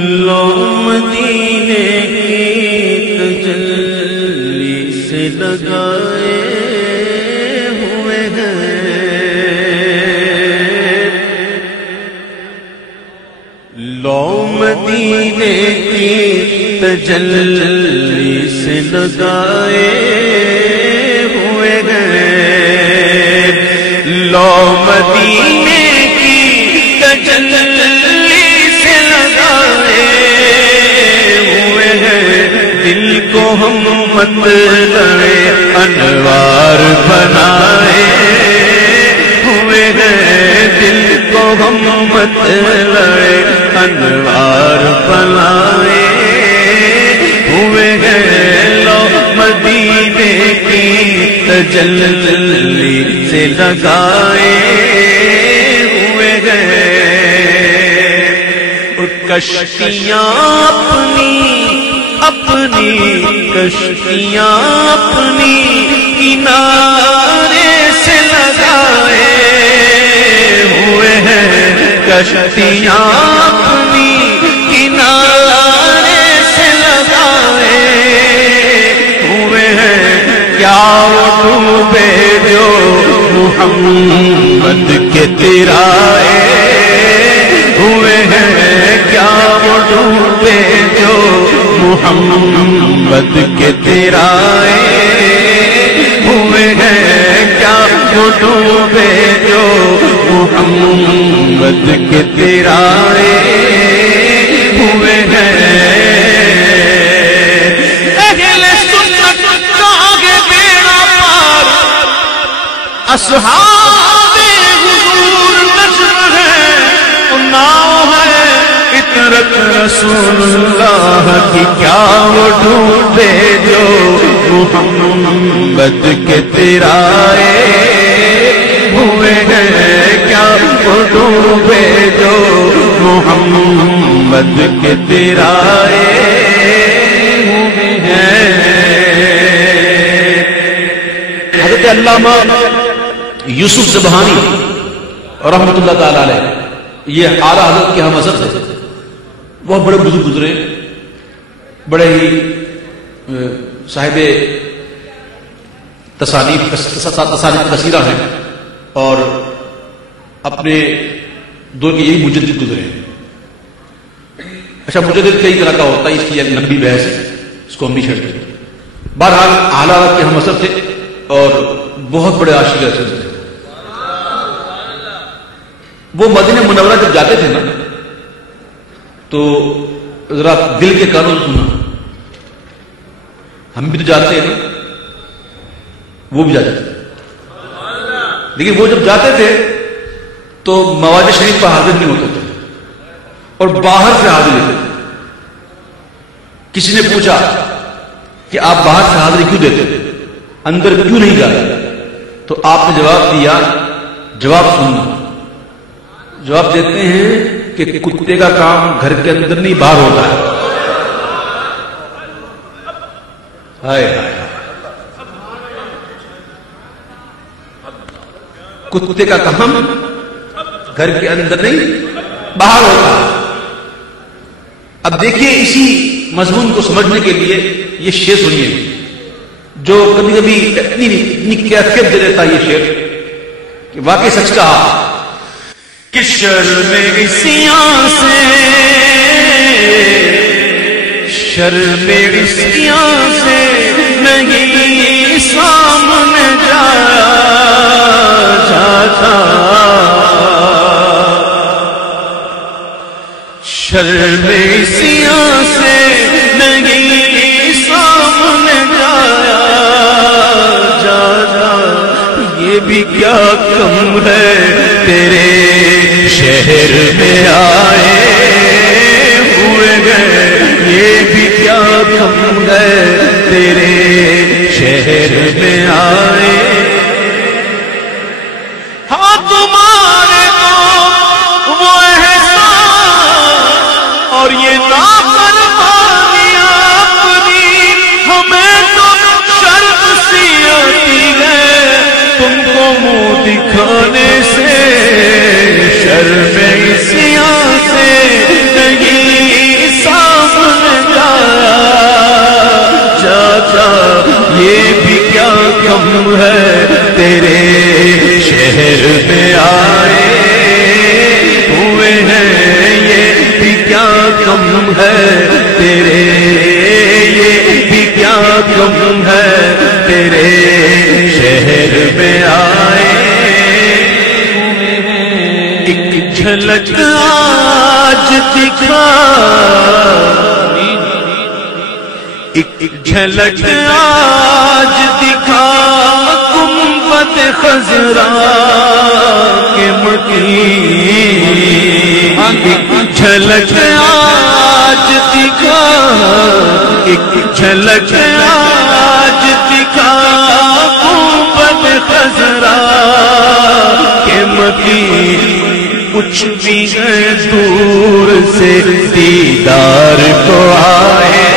لو مدینے کی تجلی سے لگائے ہوئے ہیں، لو مدینے کی تجلی سے لگائے ہوئے ہیں، لو مدینے کی تجلی سے لگائے ہوئے ہیں، دل کو ہم مطلع انوار بنائے ہوئے ہیں، دل کو ہم مطلع انوار بنائے ہوئے ہیں، لو مدینے کی تجلی سے لگائے ہوئے ہیں، کشتیاں اپنی کشتیاں اپنی کنارے سے لگائے ہوئے ہیں، کشتیاں اپنی کنارے سے لگائے ہوئے ہیں، کیا وہ ڈوبے جو محمد کے ترائے ہوئے ہیں، کیا وہ ڈوبے جو محمد کے ترائے ہوئے ہیں، کیا وہ ڈوبے جو محمد کے ترائے ہوئے ہیں، اہل سنت کا آگے بیڑا پار، اصحاب حضور نجم ہے، ناؤ ہے عطرت رسول اللہ کی، کیا وہ ڈوبے جو محمد کے ترائے ہوئے ہیں، کیا وہ ڈوبے جو محمد کے ترائے ہوئے ہیں۔ حضرت علامہ یوسف سبحانی رحمۃ اللہ تعالی علیہ، یہ اعلیٰ حضرت کے ہم حضرت تھے، بہت بڑے بزرگ گزرے، بڑے ہی صاحب تصانیف کثیرہ ہیں، اور اپنے دور کے یہی مجدد گزرے ہیں۔ اچھا، مجدد کئی طرح کا ہوتا ہے، اس کی ایک لمبی بحث ہے، اس کو ہم نہیں چھڑتے۔ بہرحال اعلیٰ حضرت کے ہم حضرت تھے اور بہت بڑے عاشق رسول تھے۔ وہ مدینہ منورہ جب جاتے تھے نا تو ذرا دل کے کانوں سے سنا، ہم بھی تو جاتے ہیں نا، وہ بھی جاتے تھے، لیکن وہ جب جاتے تھے تو مواد شریف پر حاضر نہیں ہوتے تھے اور باہر سے حاضر لیتے تھے۔ کسی نے پوچھا کہ آپ باہر سے حاضری کیوں دیتے تھے، اندر کیوں نہیں جاتے، تو آپ نے جواب دیا، جواب سننا، جواب دیتے ہیں کہ کتے کا کام گھر کے اندر نہیں باہر ہوتا ہے۔ ہائے ہائے، کتے کا کام گھر کے اندر نہیں باہر ہوتا ہے۔ اب دیکھیے، اسی مضمون کو سمجھنے کے لیے یہ شعر سنیے، جو کبھی کبھی اتنی کیفیت دے دیتا ہے یہ شعر کہ واقعی سچ کہا کہ شرم عصیاں سے، شرم عصیاں سے نہیں سامنے جاتا، شرم عصیاں سے نہیں سامنے جاتا، یہ بھی کیا کم ہے تیرے شہر میں آئے ہوئے گئے، یہ بھی کیا کم ہے تیرے شہر میں آئے، ہاں تمہارے تو وہ احسان اور یہ نافرمانیاں اپنی، ہمیں تو شرم سی آتی ہے تم کو منہ دکھانے سے، شرم عصیاں سے نہیں ہے تیرے، یہ بھی کیا غم ہے تیرے، شہر میں آئے ایک جھلک آج دکھا، ایک جھلک آج دکھا گنبد خضرا کے مکین، ایک جھلک آج دکھا، ایک جھلک آج دکھا گنبد خضرا کے مکین، کچھ بھی ہے دور سے دیدار کو آئے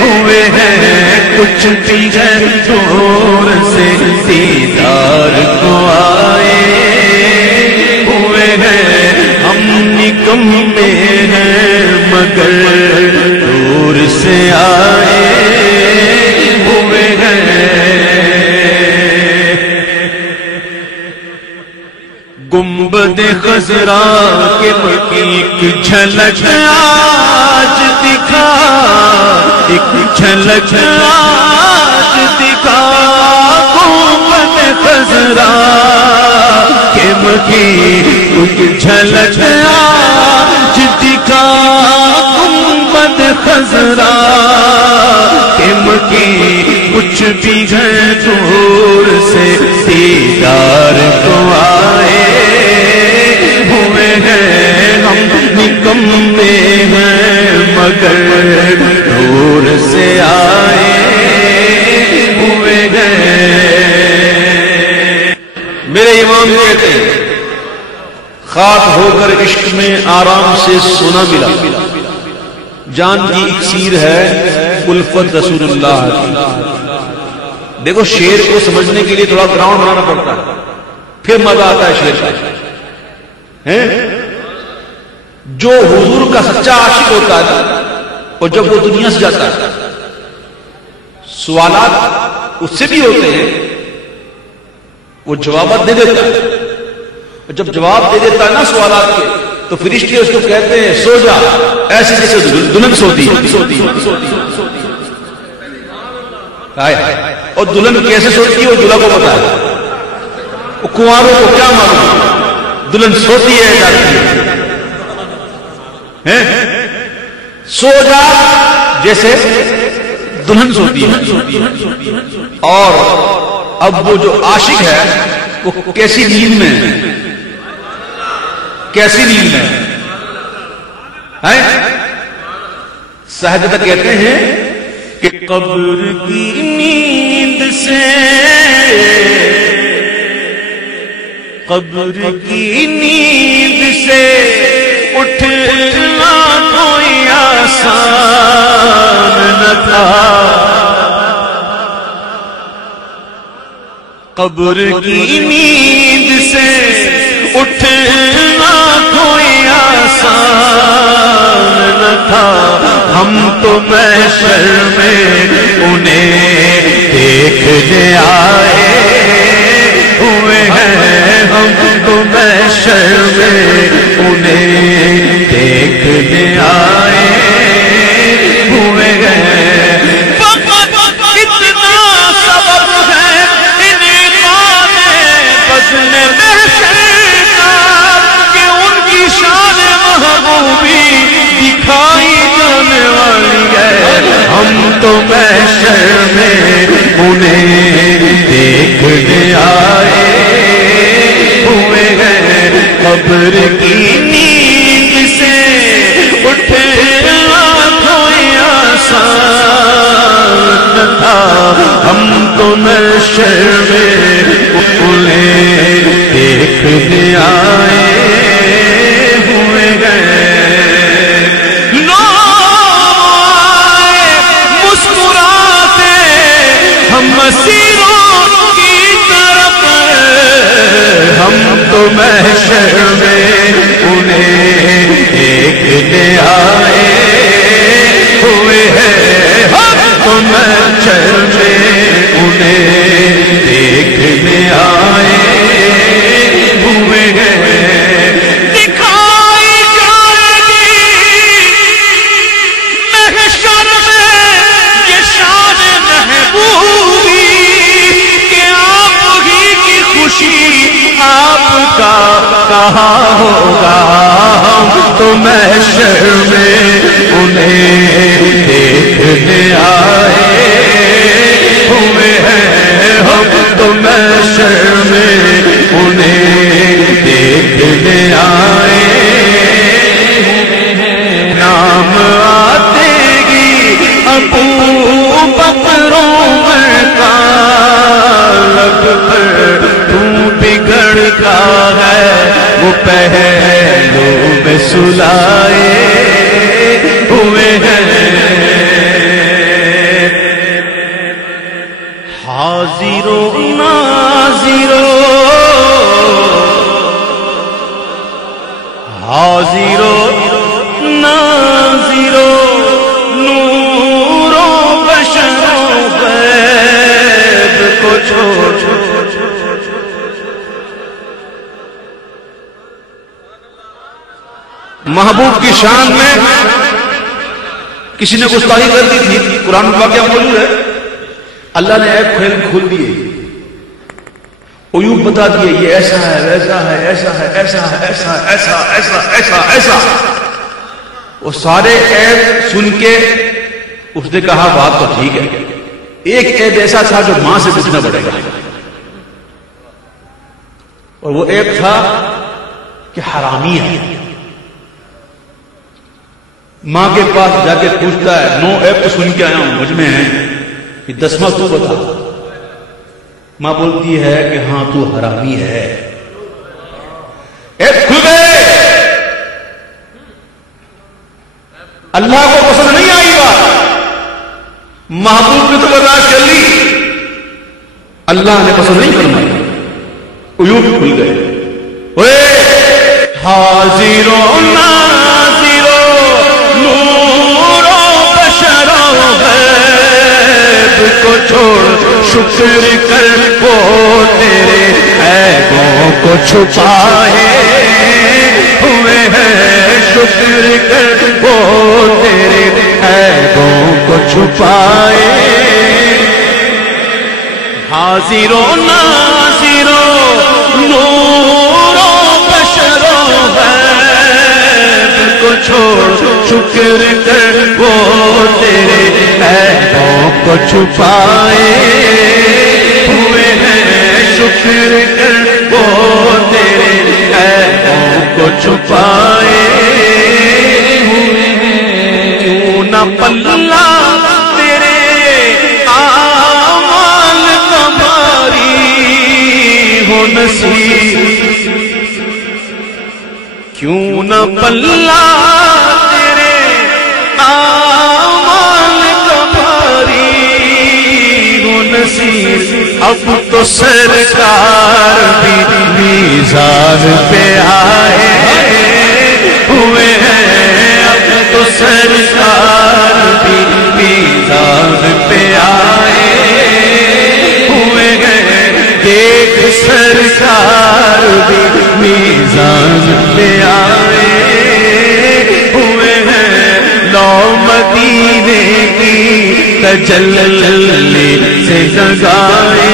ہوئے ہیں، کچھ بھی ہے دور سے دیدار کو آئے ہوئے ہیں، ہم نکمے ہیں مگر دور سے آئے ہوئے ہیں۔ گنبد خضرا کے مکی ایک جھلک آج دکھا، ایک جھلک آج دکھا گنبد خضرا کے مکی، ایک جھلک آج دکھا گنبد خضرا کے مکی، کچھ بھی ہے دور سے دیدار کو آئے ہوئے ہیں، ہم نکمے ہیں مگر دور سے آئے ہوئے ہیں۔ میرے امام کہتے ہیں خاک ہو کر عشق میں آرام سے سونا ملا، جان کی اکسیر ہے الفت رسول اللہ کی۔ دیکھو شعر کو سمجھنے کے لیے تھوڑا گراؤنڈ بنانا پڑتا ہے، پھر مزہ آتا ہے شعر کا۔ جو حضور کا سچا عاشق ہوتا ہے اور جب وہ دنیا سے جاتا ہے سوالات اس سے بھی ہوتے ہیں، وہ جوابات دے دیتا ہے، اور جب جواب دے دیتا ہے نا سوالات کے تو فرشتے اس کو کہتے ہیں سو جا، ایسے جیسے دلہن سوتی ہے۔ اور دلہن کیسے سوتی ہے وہ دلہا کو پتا ہے، وہ کنواروں کو کیا معلوم دلہن سوتی ہے جاتی ہے، سو جا جیسے دلہن سوتی ہے۔ اور اب وہ جو عاشق ہے وہ کیسی نیند میں ہے، کیسی نیند میں ہے؟ سہجدہ کہتے ہیں کہ قبر کی نیند سے، قبر کی نیند سے اٹھنا کوئی آسان نہ تھا، قبر کی نیند سے اٹھنا کوئی آسان نہ تھا، ہم تو محشر میں انہیں دیکھنے آئے ہوئے ہیں، ہم تو محشر میں انہیں دیکھنے آئے ہوئے ہیں۔ کتنا سبب ہے انہیں بزم محشر کا کہ ان کی شان محبوبی دکھائی جانے والی ہے، ہم تو محشر میں انہیں دیکھنے آئے ہوئے ہیں، قبر کی نیند سے اٹھنا کوئی آسان نہ تھا، ہم تو محشر میں انہیں دیکھنے آئے ہوئے ہیں۔ مسیروں کی طرف ہم تو محشر میں انہیں دیکھنے آئے ہوئے ہیں، ہم تو محشر میں انہیں دیکھ کہا ہوگا ہم تو محشر میں انہیں دیکھنے آئے ہوئے ہیں، ہم تو محشر میں انہیں دیکھنے آئے ہیں۔ نام آتے گی ابو بکر عمر کا، لب پر بگڑتا ہے وہ پہلو میں سلائے ہوئے ہیں۔ حاضر و ناظر، حاضر و ناظر، نور و بشر و غیب کو چھوڑ۔ محبوب کی شان میں کسی نے گستاخی کر دی تھی، قرآن میں واقعہ موجود ہے، اللہ نے ایک کھول دیے، عیوب بتا دیے، یہ ایسا ہے ویسا ہے ایسا ہے ایسا ہے ایسا ایسا ایسا ایسا ایسا۔ وہ سارے عیب سن کے اس نے کہا بات تو ٹھیک ہے، ایک عیب ایسا تھا جو ماں سے پوچھنا پڑے گا، اور وہ عیب تھا کہ حرامی ہے۔ ماں کے پاس جا کے پوچھتا ہے، 9 عیب تو سن کے آیا ہوں مجھ میں ہے، کہ 10واں تو بتا۔ ماں بولتی ہے کہ ہاں تو حرامی ہے۔ عیب کھل گئے، اللہ کو پسند نہیں آئی بات، محبوب نے تو برداشت کر لی، اللہ نے پسند نہیں فرمائی، عیوب کھل گئے۔ حاضر و ناظر، نور و بشر و غیب کو چھوڑ، شکر کر وہ تیرے عیبوں کو چھپائے ہوئے ہیں، شکر کر وہ تیرے عیبوں کو چھپائے۔ حاضر و ناظر، نور و بشر و غیب کو چھوڑ، شکر کر وہ تیرے عیبوں کو چھپائے ہوئے ہیں، شکر کر وہ تیرے عیبوں کو چھپائے ہوئے ہیں۔ کیوں نہ پلہ تیرے اعمال کا باری ہو نصیب، کیوں نہ پلہ اب تو سرکار بھی میزان پہ آئے ہوئے ہیں، اب تو سرکار بھی میزان پہ آئے ہوئے ہیں، دیکھ سرکار بھی میزان پہ آئے ہوئے ہیں۔ لو مدینے کی تجلی سے جگائے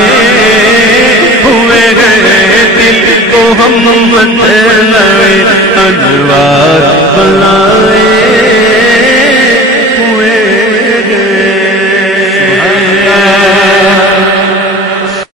ہوئے ہیں، دل کو ہم مطلع انوار بنائے